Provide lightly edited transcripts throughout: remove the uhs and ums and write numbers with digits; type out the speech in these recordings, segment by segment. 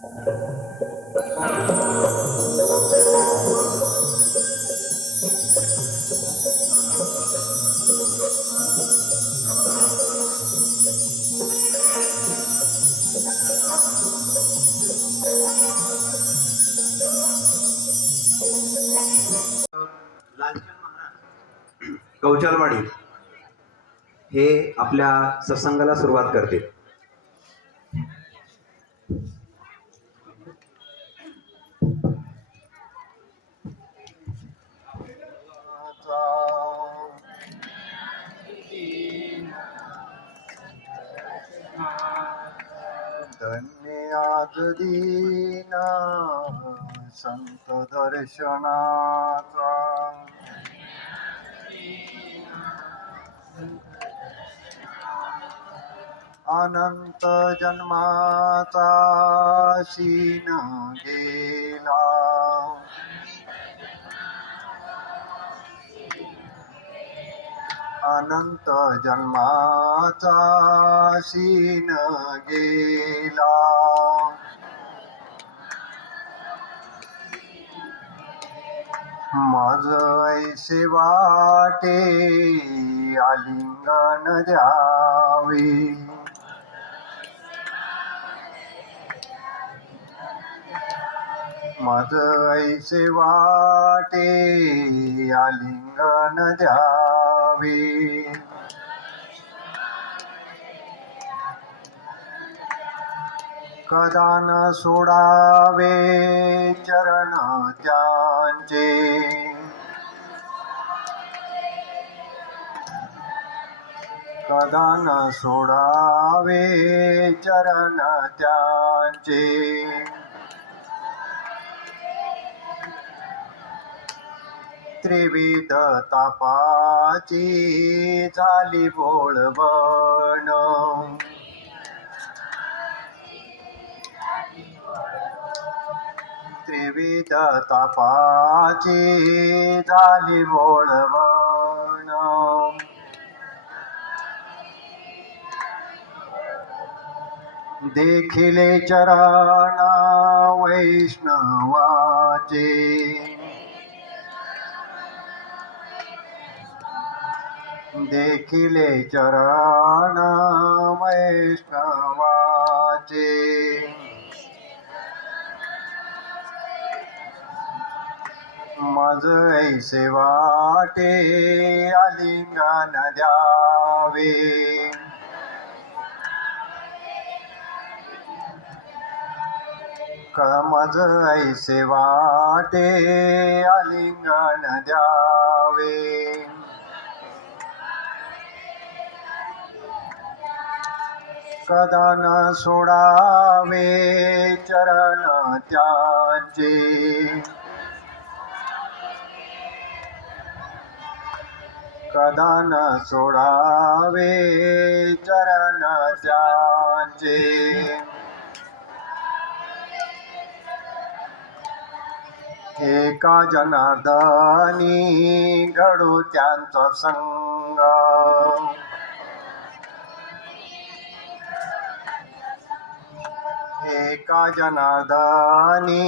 कौशलवाडी हे आपल्या सत्संगाला सुरुवात करते. धन्य आज दीना संत दर्शनाचा, अनंत जन्माचा शीन गेला. अनंत जन्माचा शीन गेला. माझ ऐसे वाटे आलिंगन द्यावे. माझ ऐसे वाटे आलिंगन द्यावे. कदा न सोडावे चरण त्यांचे. कदा न सोडावे चरण त्यांचे. त्रिविध तापाची झाली बोळवण. त्रिविध तापाची झाली बोळवण. देखिले चरण वैष्णवाचे. देखिले चरण वैष्णवाचे. मज ऐसे वाटे आलिंगन द्यावे. मज ऐसे वाटे आलिंगन द्यावे. कदा न सोडावे चरण त्यांचे. कदा न सोडावे चरण त्यांचे. एका जनार्दनी घडू त्यांचा संग. एका जनार्दनी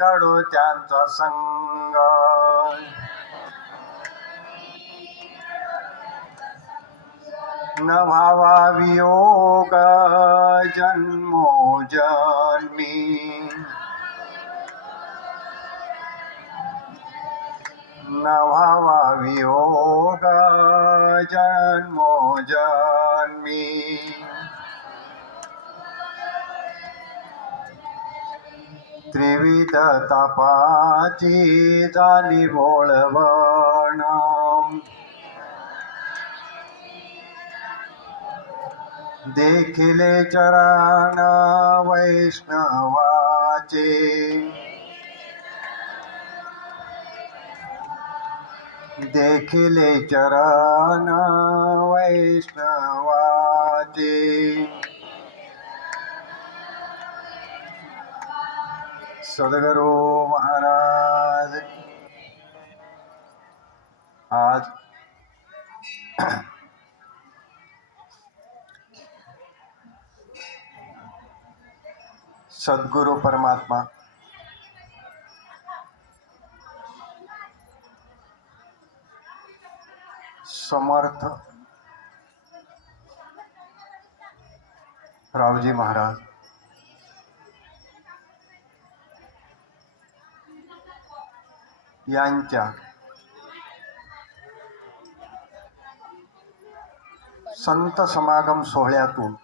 घडू त्यांचा संग. न व्हावा वियोग जन्मोजन्मी. न व्हावा वियोग जन्मोजन्मी. त्रिविध तापाची झाली बोळवण. देखिले चरण वैष्णवाचे. देखिले चरण वैष्णवाचे. सद्गुरु महाराज आज सद्गुरु परमात्मा समर्थ रावजी महाराज यांच्या संत समागम सोहळ्यातून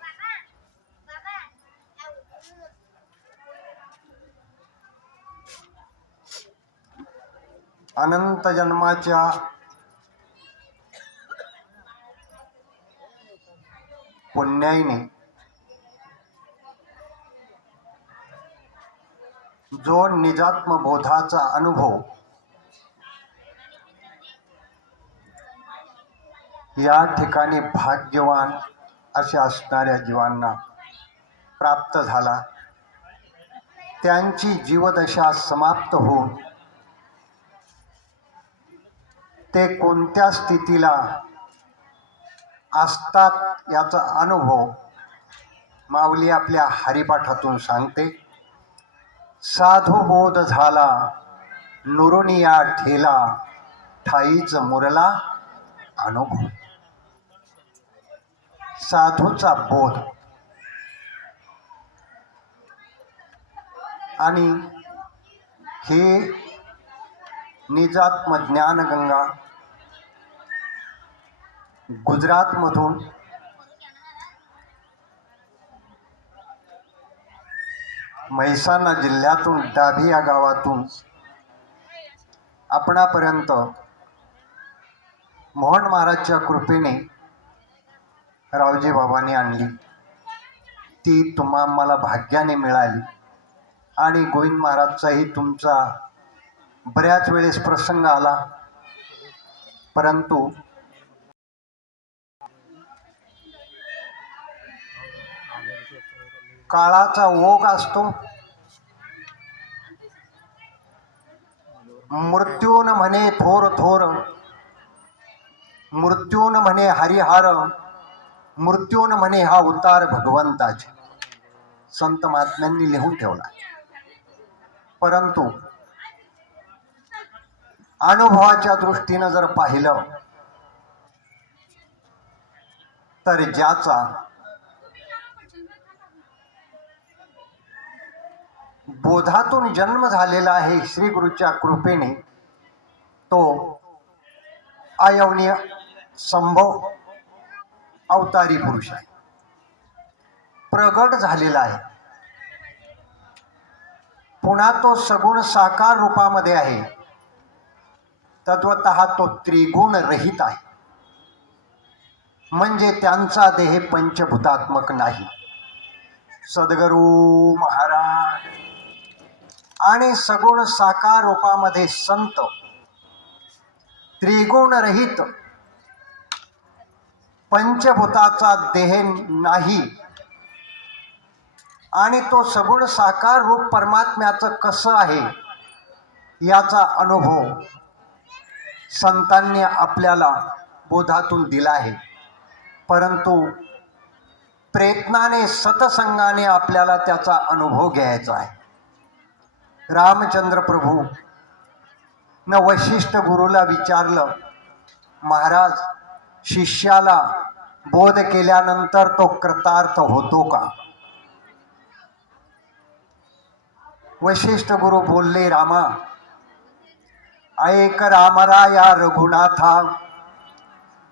अनंत जन्माच्या पुण्याईने जो निजात्म बोधाचा अनुभव या ठिकाणी भाग्यवान असे असणाऱ्या जीवांना प्राप्त झाला, त्यांची जीवदशा समाप्त होऊन ते कोणत्या स्थितीला असतात याचा अनुभव माऊली आपल्या हरिपाठातून सांगते. साधू बोध झाला नुरुनिया ठेला ठाईच मुरला अनुभव. साधूचा बोध आणि हे निजात्म ज्ञानगंगा गुजरातमधून म्हैसाणा जिल्ह्यातून डाभी या गावातून आपणापर्यंत मोहन महाराजच्या कृपेने रावजी बाबांनी आणली. ती मला भाग्याने मिळाली आणि गोविंद महाराजचाही तुमचा बऱ्याच वेळेस प्रसंग आला, परंतु काळाचा ओघ असतो. मृत्यून म्हणे थोर थोर, मृत्यून म्हणे हरिहार, मृत्यून म्हणे हा उतार भगवंताचे, संत महात्म्यांनी लिहून ठेवला. परंतु अनुभवाच्या दृष्टीनं जर पाहिलं तर ज्याचा बोधातून जन्म झालेला आहे श्री गुरुच्या कृपेने, तो अयवनीय संभव अवतारी पुरुष आहे, प्रगट झालेला आहे. पुन्हा तो सगुण साकार रूपामध्ये आहे. तत्वतः तो त्रिगुण रहित आहे, म्हणजे त्यांचा देह पंचभूतात्मक नाही. सद्गुरु महाराज आणि सगुण साकार रूपामध्ये संत त्रिगुण रहित पंचभूताचा देह नाही आणि तो सगुण साकार रूप परमात्म्याचं कसं आहे याचा अनुभव संतांनी आपल्याला बोधातून दिला आहे. परंतु प्रयत्नाने सतसंगाने आपल्याला त्याचा अनुभव घ्यायचा आहे. रामचंद्र प्रभू न वशिष्ठ गुरुला विचारलं, महाराज शिष्याला बोध केल्यानंतर तो कृतार्थ होतो का? वशिष्ठ गुरु बोलले, रामा ऐक रामराया रघुनाथा,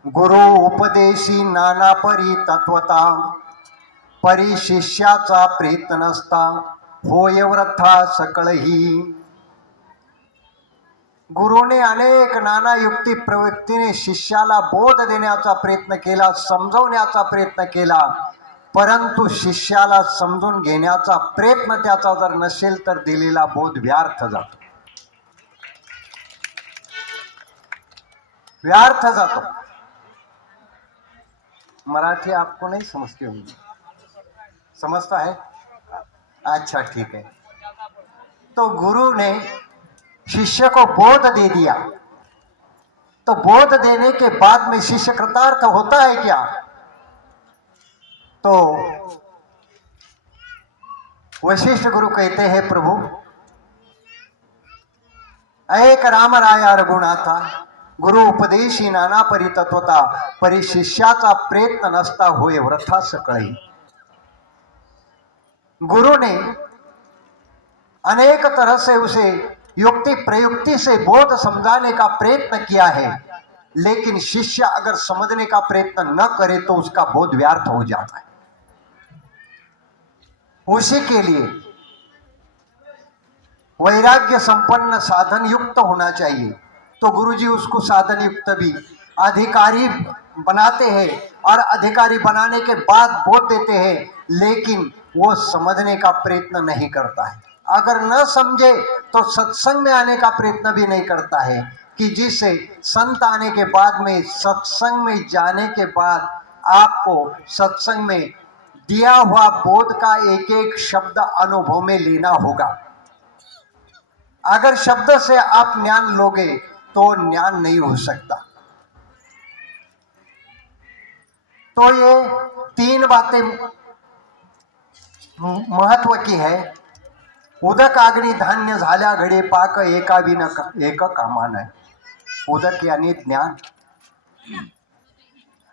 गुरु उपदेशी नाना परी तत्वता, परी शिष्याचा प्रीत नसता, होय व्रथा सकळही. गुरुने अनेक नाना युक्ती प्रवृत्तीने शिष्याला बोध देण्याचा प्रयत्न केला, समजवण्याचा प्रयत्न केला, परंतु शिष्याला समजून घेण्याचा प्रयत्न त्याचा जर नसेल तर दिलेला बोध व्यर्थ जातो, व्यर्थ जातो. मराठी आपको नहीं समझती होंगी, समझता है? अच्छा ठीक है. तो गुरु ने शिष्य को बोध दे दिया, तो बोध देने के बाद में शिष्य कृतार्थ होता है क्या? तो वशिष्ठ गुरु कहते हैं, प्रभु एक राम राया रघुनाथा, गुरु उपदेशी नाना परी तत्वता, परी शिष्याचा प्रयत्न नसता होय वृथा सकळी। गुरु ने अनेक तरह से उसे युक्ति प्रयुक्ति से बोध समझाने का प्रयत्न किया है, लेकिन शिष्य अगर समझने का प्रयत्न न करे तो उसका बोध व्यर्थ हो जाता है। उसी के लिए वैराग्य संपन्न साधन युक्त होना चाहिए। तो गुरुजी उसको साधन युक्त भी अधिकारी बनाते हैं और अधिकारी बनाने के बाद बोध देते हैं, लेकिन वो समझने का प्रयत्न नहीं करता है। अगर न समझे तो सत्संग में आने का प्रयत्न भी नहीं करता है, कि जिससे संत आने के बाद में, सत्संग में जाने के बाद आपको सत्संग में दिया हुआ बोध का एक एक शब्द अनुभव में लेना होगा। अगर शब्द से आप ज्ञान लोगे तो ज्ञान नहीं हो सकता। तो ये तीन बातें महत्व की है। उदक अग्नि धान्य झाल्या घडे पाक, एका विन एक कामान है। उदक यानी ज्ञान,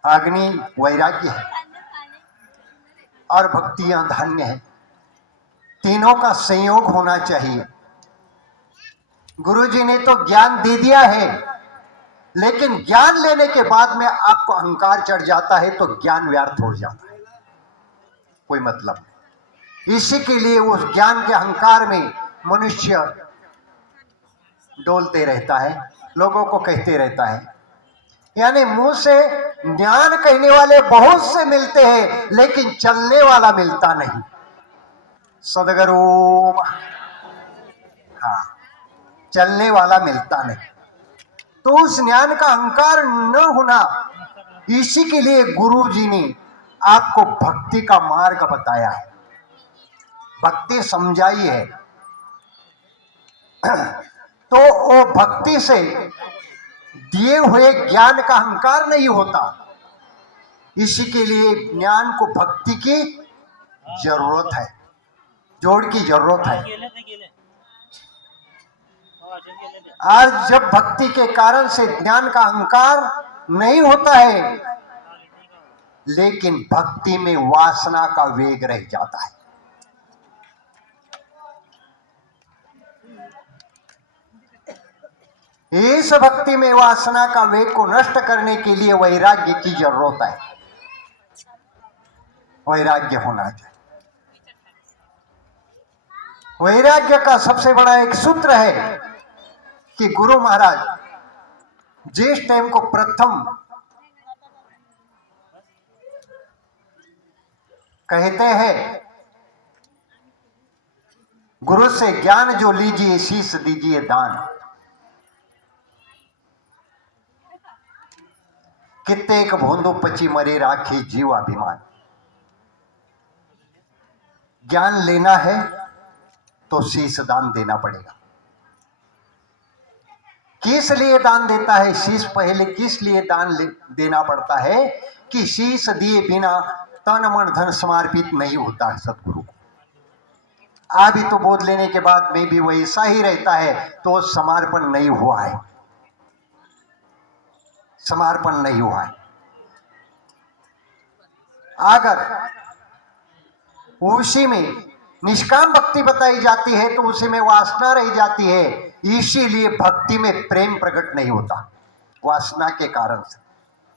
अग्नि वैराग्य है और भक्ति या धान्य है। तीनों का संयोग होना चाहिए। गुरुजी ने तो ज्ञान दे दिया है, लेकिन ज्ञान लेने के बाद में आपको अहंकार चढ़ जाता है तो ज्ञान व्यर्थ हो जाता है, कोई मतलब नहीं। इसी के लिए उस ज्ञान के अहंकार में मनुष्य डोलते रहता है, लोगों को कहते रहता है। यानी मुंह से ज्ञान कहने वाले बहुत से मिलते हैं, लेकिन चलने वाला मिलता नहीं। सदगुरु, हाँ, चलने वाला मिलता नहीं। तो उस ज्ञान का अहंकार न होना, इसी के लिए गुरु जी ने आपको भक्ति का मार्ग बताया है, भक्ति समझाई है। तो वो भक्ति से दिए हुए ज्ञान का अहंकार नहीं होता। इसी के लिए ज्ञान को भक्ति की जरूरत है, जोड़ की जरूरत है। आज जब भक्ति के कारण से ज्ञान का अहंकार नहीं होता है, लेकिन भक्ति में वासना का वेग रह जाता है। इस भक्ति में वासना का वेग को नष्ट करने के लिए वैराग्य की जरूरत है। वैराग्य होना चाहिए। वैराग्य का सबसे बड़ा एक सूत्र है कि गुरु महाराज जिस टाइम को प्रथम कहते हैं, गुरु से ज्ञान जो लीजिए शीश दीजिए दान। कित्येक भोंदो पची मरे राखी जीवाभिमान। ज्ञान लेना है तो शीश दान देना पड़ेगा। किस लिए दान देता है शीश? पहले किस लिए दान देना पड़ता है कि शीश दिए बिना तन मन धन समर्पित नहीं होता है सदगुरु को। अभी तो बोध लेने के बाद में भी वैसा ही रहता है, तो समर्पण नहीं हुआ है, समर्पण नहीं हुआ है। अगर उसी में निष्काम भक्ति बताई जाती है तो उसी में वासना रह जाती है, इसीलिए भक्ति में प्रेम प्रकट नहीं होता। वासना के कारण से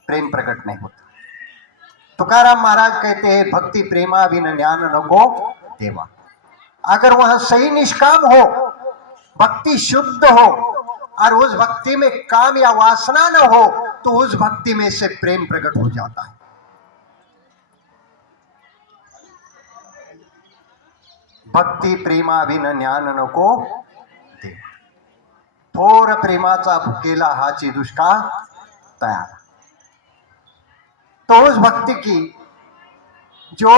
प्रेम प्रकट नहीं होता। तुकाराम महाराज कहते हैं, भक्ति प्रेमा बिन ज्ञान न को देवा। अगर वह सही निष्काम हो, भक्ति शुद्ध हो और उस भक्ति में काम या वासना न हो, तो उस भक्ति में से प्रेम प्रकट हो जाता है। भक्ती प्रेमा बिन ज्ञान नको देवा। थोर प्रेमाचा केला हाची दुष्काळ तयार। तो उस भक्ति की जो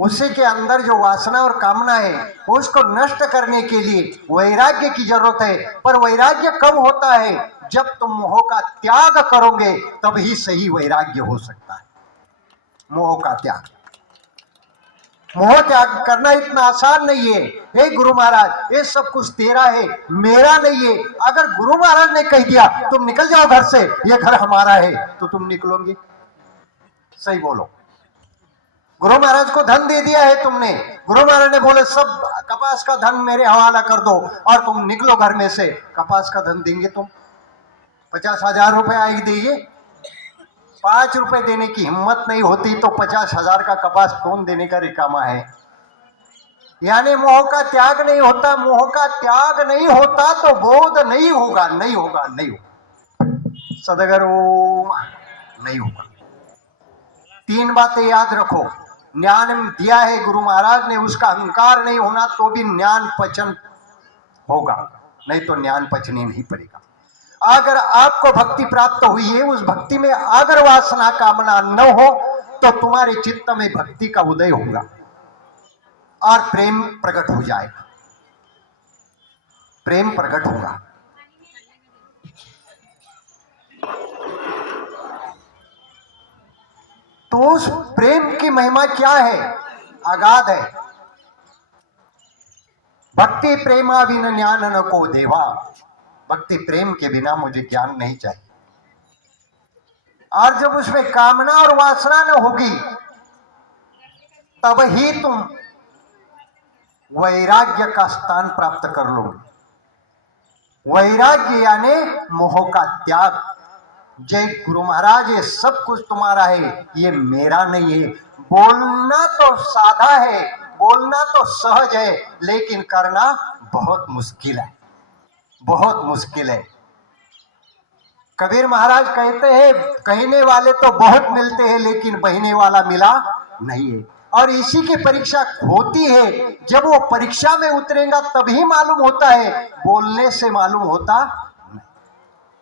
उसी के अंदर जो वासना और कामना है, उसको नष्ट करने के लिए वैराग्य की जरूरत है। पर वैराग्य कब होता है? जब तुम मोह का त्याग करोगे, तब ही सही वैराग्य हो सकता है। मोह का त्याग, मोह त्याग करना इतना आसान नहीं है। हे गुरु महाराज, ये सब कुछ तेरा है, मेरा नहीं है। अगर गुरु महाराज ने कह दिया तुम निकल जाओ घर से, ये घर हमारा है, तो तुम निकलोगे? सही बोलो। गुरु महाराज को धन दे दिया है तुमने, गुरु महाराज ने बोले सब कपास का धन मेरे हवाला कर दो और तुम निकलो घर में से। कपास का धन देंगे तुम? 50,000 रुपए आएगी देंगे? 5 रुपए देने की हिम्मत नहीं होती तो 50,000 का कपास कौन देने का रिकामा है? यानी मोह का त्याग नहीं होता। मोह का त्याग नहीं होता तो बोध नहीं होगा, नहीं होगा, नहीं होगा। सदगुरु नहीं होगा। 3 बातें याद रखो। ज्ञान दिया है गुरु महाराज ने, उसका अहंकार नहीं होना तो भी ज्ञान पचन होगा, नहीं तो ज्ञान पचने नहीं पड़ेगा। अगर आपको भक्ति प्राप्त हुई है, उस भक्ति में अगर वासना कामना न हो तो तुम्हारे चित्त में भक्ति का उदय होगा और प्रेम प्रकट हो जाएगा, प्रेम प्रकट होगा। तो उस प्रेम की महिमा क्या है? अगाध है। भक्ति प्रेमा बिन ज्ञान न को देवा। भक्ति प्रेम के बिना मुझे ज्ञान नहीं चाहिए। और जब उसमें कामना और वासना न होगी तब ही तुम वैराग्य का स्थान प्राप्त कर लोगे। वैराग्य यानी मोह का त्याग। जय गुरु महाराज, ये सब कुछ तुम्हारा है, ये मेरा नहीं है। बोलना तो सादा है, बोलना तो सहज है, लेकिन करना बहुत मुश्किल है, बहुत मुश्किल है। कबीर महाराज कहते हैं कहने वाले तो बहुत मिलते हैं लेकिन बहने वाला मिला नहीं है। और इसी की परीक्षा होती है। जब वो परीक्षा में उतरेगा तभी मालूम होता है, बोलने से मालूम होता नहीं।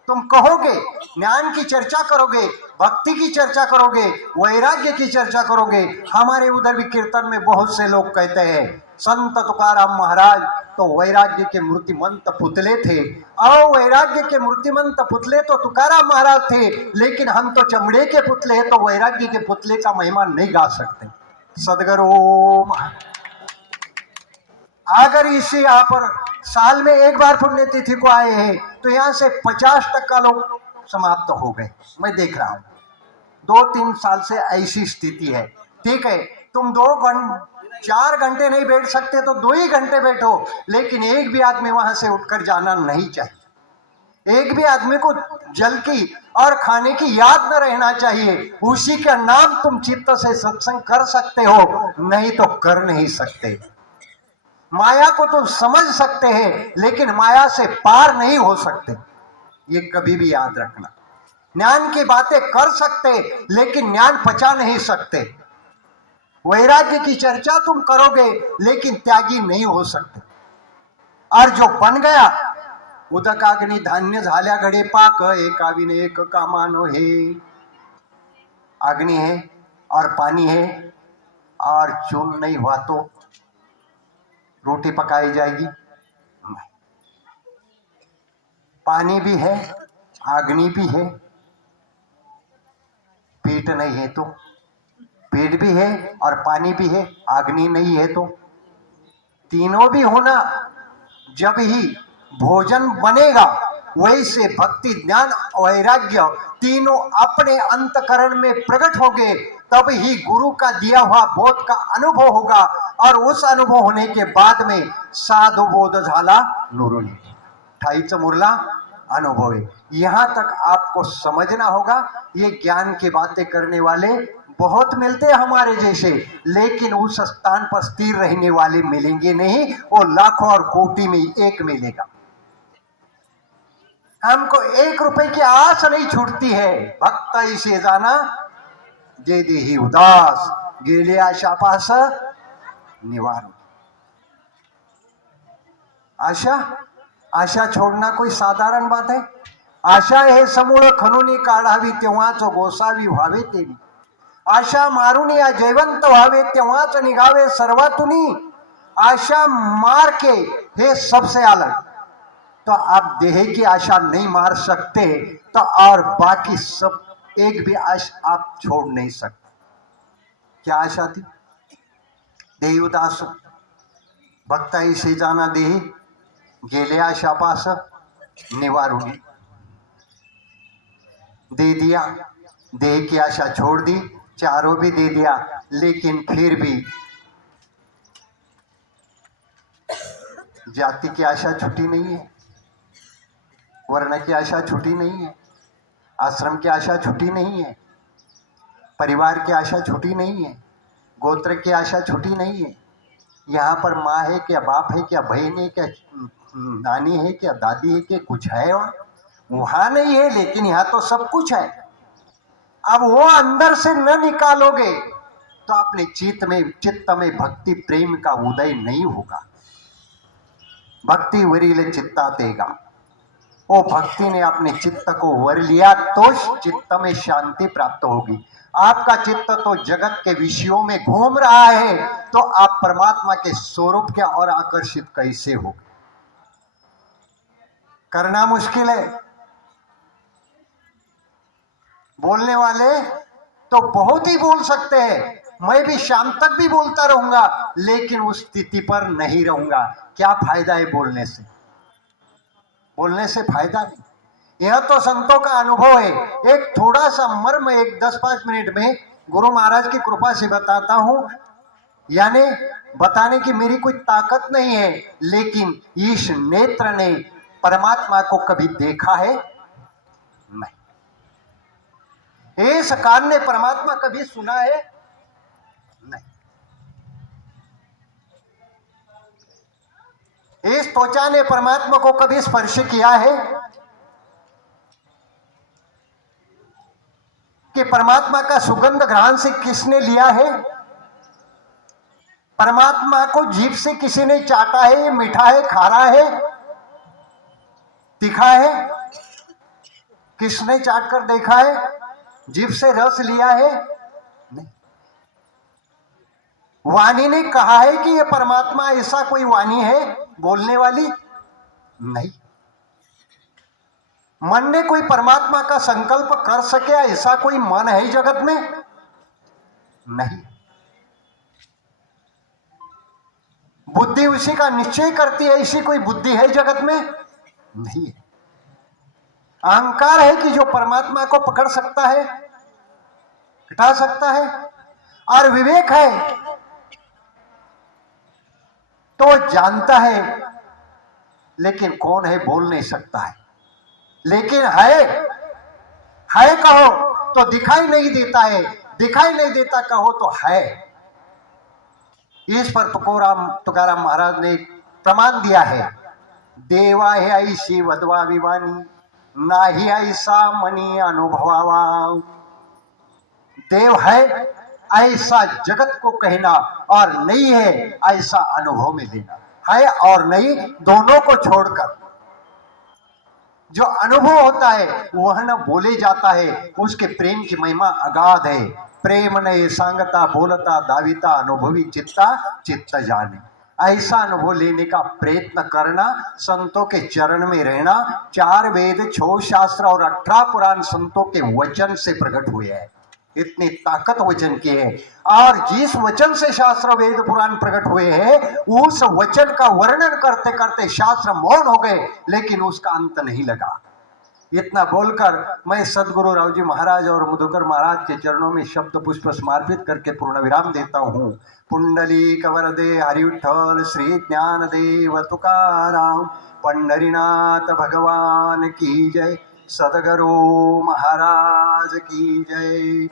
तुम कहोगे, ज्ञान की चर्चा करोगे, भक्ति की चर्चा करोगे, वैराग्य की चर्चा करोगे। हमारे उधर भी कीर्तन में बहुत से लोग कहते हैं संत तुकाराम महाराज तो वैराग्य के मूर्तिमंत पुतले थे। और वैराग्य के मूर्तिमंत पुतले तो तुकाराम महाराज थे, लेकिन हम तो चमड़े के पुतले हैं, तो वैराग्य के पुतले का महिमा नहीं गा सकते। सदगुरु अगर इसे यहाँ पर साल में एक बार पुण्यतिथि को आए हैं तो यहाँ से 50% लोग समाप्त हो गए। मैं देख रहा हूँ 2-3 साल से ऐसी स्थिति है। ठीक है, तुम 4 घंटे नहीं बैठ सकते तो 2 ही घंटे बैठो, लेकिन एक भी आदमी वहां से उठकर जाना नहीं चाहिए। एक भी आदमी को जल की और खाने की याद न रहना चाहिए। उसी का नाम तुम चित्त से सत्संग कर सकते हो, नहीं तो कर नहीं सकते। माया को तुम समझ सकते हैं लेकिन माया से पार नहीं हो सकते, ये कभी भी याद रखना। ज्ञान की बातें कर सकते लेकिन ज्ञान पचा नहीं सकते। वैराग्य की चर्चा तुम करोगे लेकिन त्यागी नहीं हो सकते। और जो बन गया उदकाग्नी धान्य झाल्या घडे पाक, एका विने एक कामानो हे। अग्नि है और पानी है और चून नहीं हुआ तो रोटी पकाई जाएगी? पानी भी है, अग्नि भी है, पेट नहीं है तो? पेट भी है और पानी भी है, अग्नि नहीं है तो? तीनों भी होना जब ही भोजन बनेगा। वैसे भक्ति ज्ञान वैराग्य तीनों अपने अंतकरण में प्रकट होंगे, तब ही गुरु का दिया हुआ बोध का अनुभव होगा। और उस अनुभव होने के बाद में साधु बोध झाला नुरुनी, ठाईचं मुरला अनुभव है। यहाँ तक आपको समझना होगा। ये ज्ञान की बातें करने वाले बहुत मिलते हैं हमारे जैसे, लेकिन उस स्थान पर स्थिर रहने वाले मिलेंगे नहीं। वो लाखों और कोटि में एक मिलेगा। हमको 1 रुपए की आस नहीं छूटती है। भक्त इसे जाना जे देही उदास, गेले आशा पास निवारण। आशा छोड़ना कोई साधारण बात है? आशा हे समूळ खणून काढावी तेव्हाच गोसावी व्हावे तेवी। आशा मारून या जयवंत व्हावे तेव्हाच निघावे सर्वातुनी। आशा मार के हे सबसे अलग। तो आप देह की आशा नहीं मार सकते तो और बाकी सब एक भी आशा आप छोड़ नहीं सकते। क्या आशा थी? देवदास भक्ताईशी जाना दे गेले आशापास निवारून दे दिया, देह की आशा छोड़ दी, चारों भी दे दिया, लेकिन फिर भी जाति की आशा छुटी नहीं है, वर्ण की आशा छुटी नहीं है, आश्रम की आशा छुटी नहीं है, परिवार की आशा छुटी नहीं है, गोत्र की आशा छुटी नहीं है। यहाँ पर माँ है क्या, बाप है क्या, बहन है क्या, नानी है क्या, दादी है क्या, कुछ है वहाँ नहीं है, लेकिन यहाँ तो सब कुछ है। अब वो अंदर से न निकालोगे तो अपने चित्त में भक्ति प्रेम का उदय नहीं होगा। भक्ति वरील चित्ता देगा, वो भक्ति ने अपने चित्त को वर लिया तो चित्त में शांति प्राप्त होगी। आपका चित्त तो जगत के विषयों में घूम रहा है, तो आप परमात्मा के स्वरूप के और आकर्षित कैसे हो? करना मुश्किल है। बोलने वाले तो बहुत ही बोल सकते हैं, मैं भी शाम तक भी बोलता रहूंगा, लेकिन उस स्थिति पर नहीं रहूंगा। क्या फायदा है बोलने से? बोलने से फायदा नहीं। यह तो संतों का अनुभव है। एक थोड़ा सा मर्म एक 10-5 मिनट में गुरु महाराज की कृपा से बताता हूं, यानी बताने की मेरी कोई ताकत नहीं है, लेकिन इस नेत्र ने परमात्मा को कभी देखा है नहीं, इस कान ने परमात्मा कभी सुना है नहीं, इस त्वचा ने परमात्मा को कभी स्पर्श किया है कि परमात्मा का सुगंध घ्राण से किसने लिया है? परमात्मा को जीभ से किसी ने चाटा है, मीठा है, खारा है, तीखा है? किसने चाट कर देखा है? जीभ से रस लिया है? नहीं। वाणी ने कहा है कि ये परमात्मा, ऐसा कोई वाणी है बोलने वाली? नहीं। मन ने कोई परमात्मा का संकल्प कर सके, ऐसा कोई मन है जगत में? नहीं। बुद्धि उसी का निश्चय करती है, ऐसी कोई बुद्धि है जगत में? नहीं है। अहंकार है कि जो परमात्मा को पकड़ सकता है, हटा सकता है, और विवेक है तो जानता है, लेकिन कौन है बोल नहीं सकता है। लेकिन है कहो तो दिखाई नहीं देता है, दिखाई नहीं देता कहो तो है। इस पर तुकाराम महाराज ने प्रमाण दिया है, देवा है ऐसी वधवा विवानी, नाही ऐसा मनी अनुभवावा। देव है ऐसा जगत को कहना, और नहीं है ऐसा अनुभव में लेना। है और नहीं दोनों को छोड़कर जो अनुभव होता है वह न बोले जाता है, उसके प्रेम की महिमा अगाध है। प्रेम ने सांगता बोलता दाविता, अनुभवी चित्ता चित्त जाने। ऐसा अनुभव लेने का प्रयत्न करना, संतों के चरण में रहना। 4 वेद 6 शास्त्र और 18 पुराण संतों के वचन से प्रकट हुए हैं। इतनी ताकत वचन की है, और जिस वचन से शास्त्र वेद पुराण प्रकट हुए हैं, उस वचन का वर्णन करते करते शास्त्र मौन हो गए, लेकिन उसका अंत नहीं लगा। इतना बोलकर मैं सदगुरु राव जी महाराज और मधुकर महाराज के चरणों में शब्द पुष्प समर्पित करके पूर्ण विराम देता हूँ। पुंडलीक वरदे हरिविठ्ठल श्री ज्ञानदेव तुकाराम, पंढरीनाथ भगवान की जय, सदगुरु महाराज की जय।